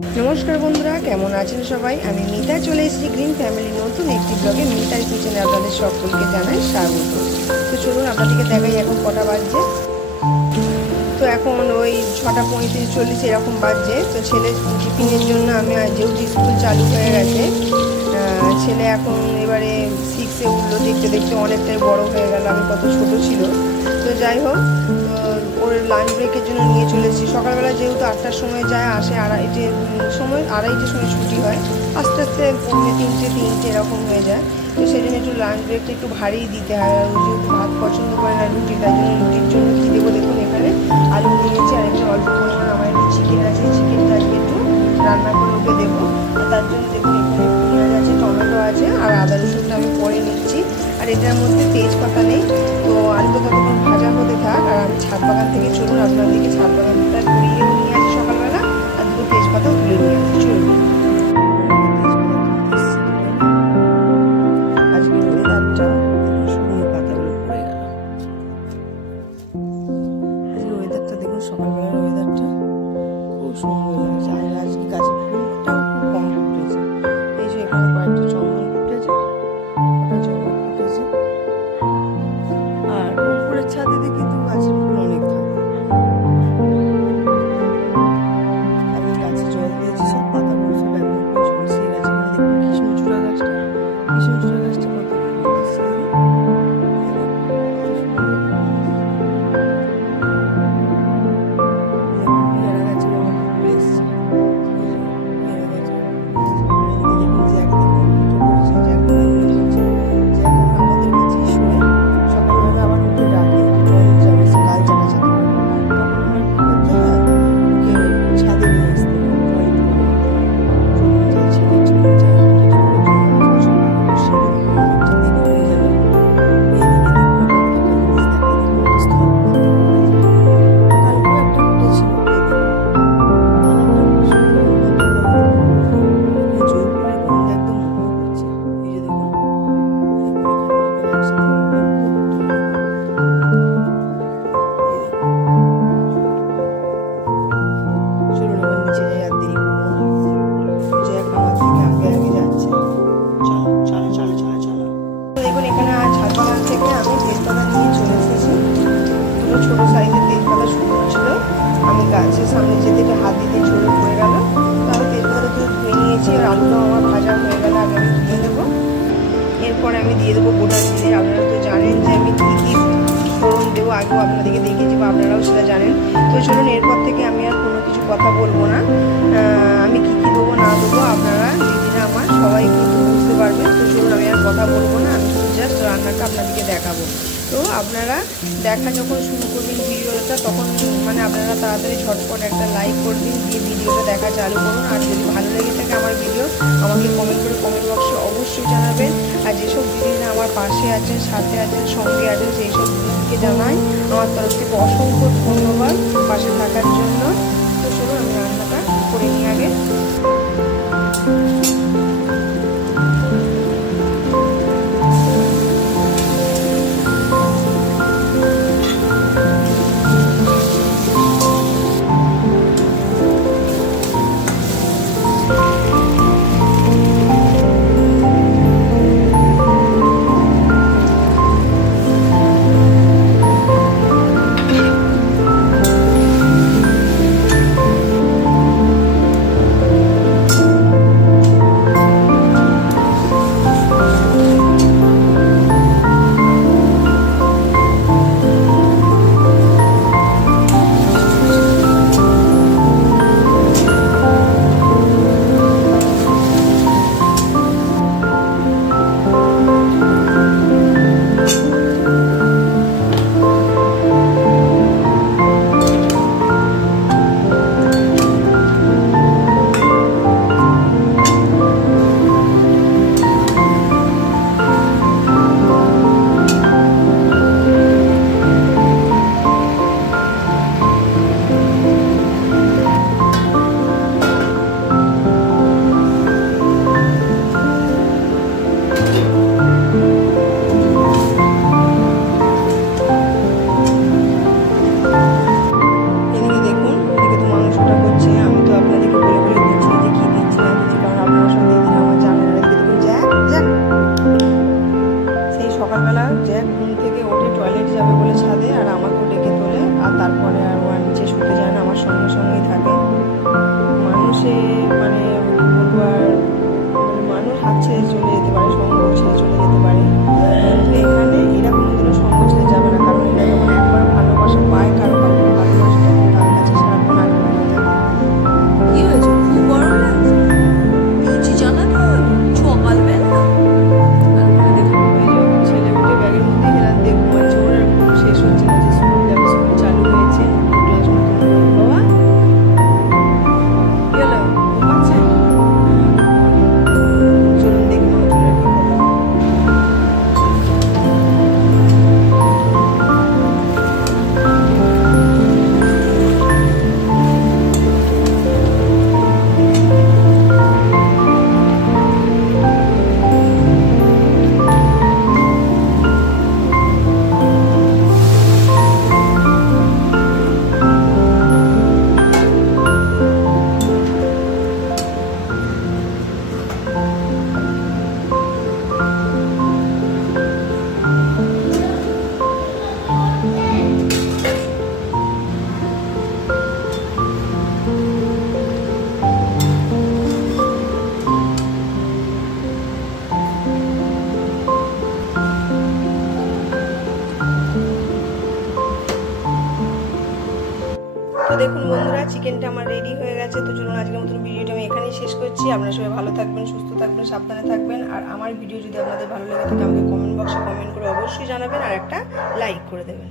नमस्कार बंधुरा केमन आছেন সবাই। আমি মিতা চলে এসেছি গ্রিন ফ্যামিলি নতুন একটি ব্লগে। মিতার কিচেনে আপনাদের সকলকে জানাই স্বাগত। তো চলুন আপনাদেরকে দেখাই এখন কটা বাজছে। তো এখন ওই 6:35-40 এরকম বাজছে। তো ছেলে টিফিনের জন্য আমি যেহেতু স্কুল চালু হয়ে গেছে, ছেলে এখন এবারে 6-এ উঠলো। দেখতে দেখতে অনেকটাই বড় হয়ে গেল, আমি কত ছোট ছিল। তো যাই হোক, ওর লাঞ্চ ব্রেকের জন্য নিয়ে চলে এসেছি। সকালবেলা যেহেতু 8টার সময় যায়, আসে আড়াইটের সময় ছুটি হয়। আস্তে আস্তে 3টে এরকম হয়ে যায়। তো সেই জন্য একটু লাঞ্চ ব্রেকটা একটু ভারী দিতে হয়। আর যেহেতু ভাত পছন্দ করে না, রুটি, তাই জন্য রুটির জন্য কী দেবো দেখুন, এখানে আলু নিয়েছি আর একটু অল্প পরিমাণ আমার একটু চিকেন আছে, চিকেনটা আজকে একটু রান্না করে ওকে দেবো। আর তার জন্য দেখুন এখানে পেঁয়াজ আছে, টমেটো আছে আর আদা রসুনটা আমি পরে নিচ্ছি। আর এটার মধ্যে তেজপাতা নেই। তো আলুটা ততক্ষণ ভাজা হতে থাক। আর আমি ছাদ বাগান থেকে চলুন আপনাদেরকে ছাদ বাগানটা ঘুরিয়ে নিয়ে আসি সকালবেলা, আর দুটো তেজপাতাও তুলে নিয়ে আসি। চলুন। আজকে ওয়েদারটা শুকনো পাতাগুলো পড়ে গেল। আজকে ওয়েদারটা দেখুন, সকালবেলার ওয়েদারটা খুব সুন্দর লাগছে। আর আজকে গাছে ফুলটাও খুব কম ফুটেছে। এই যে এখানে কয়েকটা চন্দন ফুটেছে, ওটা জবা ফুটেছে। আর উপরের ছাদেতে কিন্তু গাছের ফুল অনেক থাকে। আমি গাছে জল দিয়েছি, সব পাতাগুলো সব একদম ঝলসে গেছে। মানে দেখুন কৃষ্ণচূড়া গাছটা কত ফুল দিচ্ছে। পেয়ারা গাছে আমার ফুল এসছে। পেয়ারা গাছে দেখুন জ্যাক আমাদের কাছেই শোয়ে। সকালবেলা আবার উঠে ডাকে, জল যাবে গাল চাকাচাকি করে। তখন আমার কী করতে হয়, ওকে ছাদে নিয়ে আসতে হয়। ছেলে চলে যায় হেঁটে করে অনেকটা দেরি হয়ে যাবে। এইদিকে দেখুন একটা জিনিস দেখাই, দেখুন একটা স্থলপদ্ম ফুল আছে। কালকেও একটা ফুটেছিল, অনেকটা সুন্দর জোর করে গন্ধ একদম মুখে করছে। এই যে দেখুন, একসাথে চলুন এবার নিচে যাই, আর দেরি করবো না। জ্যাক আমার থেকে আগে আগে যাচ্ছে। চলো চলো চলো চলো চলো। দেখুন এখানে ছাদ বাগান থেকে আমি তেজপাতা নিয়ে চলে এসেছি। দুটো ছোট সাইজের তেজপাতা শুকনো ছিল। আমি গাছের সামনে যেতে হাত দিতে ঝরে পড়ে গেল। তো আমি তেজপাতাটা ধুয়ে নিয়েছি। আর আলুটাও আমার ভাজা হয়ে গেলে আগে আমি তুলে দেবো। এরপরে আমি দিয়ে দেবো গোটা জিরে। আপনারা তো জানেন যে আমি কী কী ফোড়ন দেবো, আগেও আপনাদেরকে দেখিয়েছি বা আপনারাও সেটা জানেন। তো চলুন এরপর থেকে আমি আর কোনো কিছু কথা বলবো না। আমি কী কী দেবো না দেবো আপনারা দিদিরা আমার সবাই কিন্তু বুঝতে পারবেন। তো চলুন আমি আর কথা বলবো না, আমি শুধু জাস্ট রান্নাটা আপনাদেরকে দেখাবো। তো আপনারা দেখা যখন শুরু করবেন ভিডিওটা, তখন মানে আপনারা তাড়াতাড়ি ঝটপট একটা লাইক করবেন, দিয়ে ভিডিওটা দেখা চালু করুন। আর যদি ভালো লেগে থাকে আমার ভিডিও, আমাকে কমেন্ট করে কমেন্ট বক্সে অবশ্যই জানাবেন। আর যেসব দিদিরা আমার পাশে আছেন, সাথে আছেন, সঙ্গে আছেন, সেই সব দিদিকে জানাই আমার তরফ থেকে অসংখ্য ধন্যবাদ পাশে থাকার জন্য। তো চলুন আমি রান্নাটা করে নিই আগে। মানে কি বলবো আর, মানে মানুষ হাত ছেড়ে চলে যেতে পারে, সঙ্গ ছেড়ে চলে যেতে পারে, কিন্তু এখানে এরা কোনোদিনও সঙ্গ ছেড়ে যাবে না। কারণ এরা যখন একবার ভালোবাসা পায়, কারো কাউকে ভালোবাসে, তখন তার কাছে সারাক্ষণ আগ্রহ থাকে। কি হয়েছে? খুব গরম লাগছে? লুচি চানাতে সকালবেলা? আর ওখানে দেখো ওই যে ছেলে উঠে ব্যাগের মধ্যে হেলান দিয়ে ঘুমাচ্ছে। ওর আর ঘুম শেষ হচ্ছে না যে স্কুল যাবে, স্কুল চালু হয়েছে, ক্লাস নতুন বাবা কি হলো, ঘুমাচ্ছে? চলুন দেখি মামচুরের কি খবর। তো দেখুন বন্ধুরা, চিকেনটা আমার রেডি হয়ে গেছে। তো চলুন আজকের মতন ভিডিওটা আমি এখানেই শেষ করছি। আপনারা সবাই ভালো থাকবেন, সুস্থ থাকবেন, সাবধানে থাকবেন। আর আমার ভিডিও যদি আপনাদের ভালো লেগে থাকে আমাকে কমেন্ট বক্সে কমেন্ট করে অবশ্যই জানাবেন, আর একটা লাইক করে দেবেন।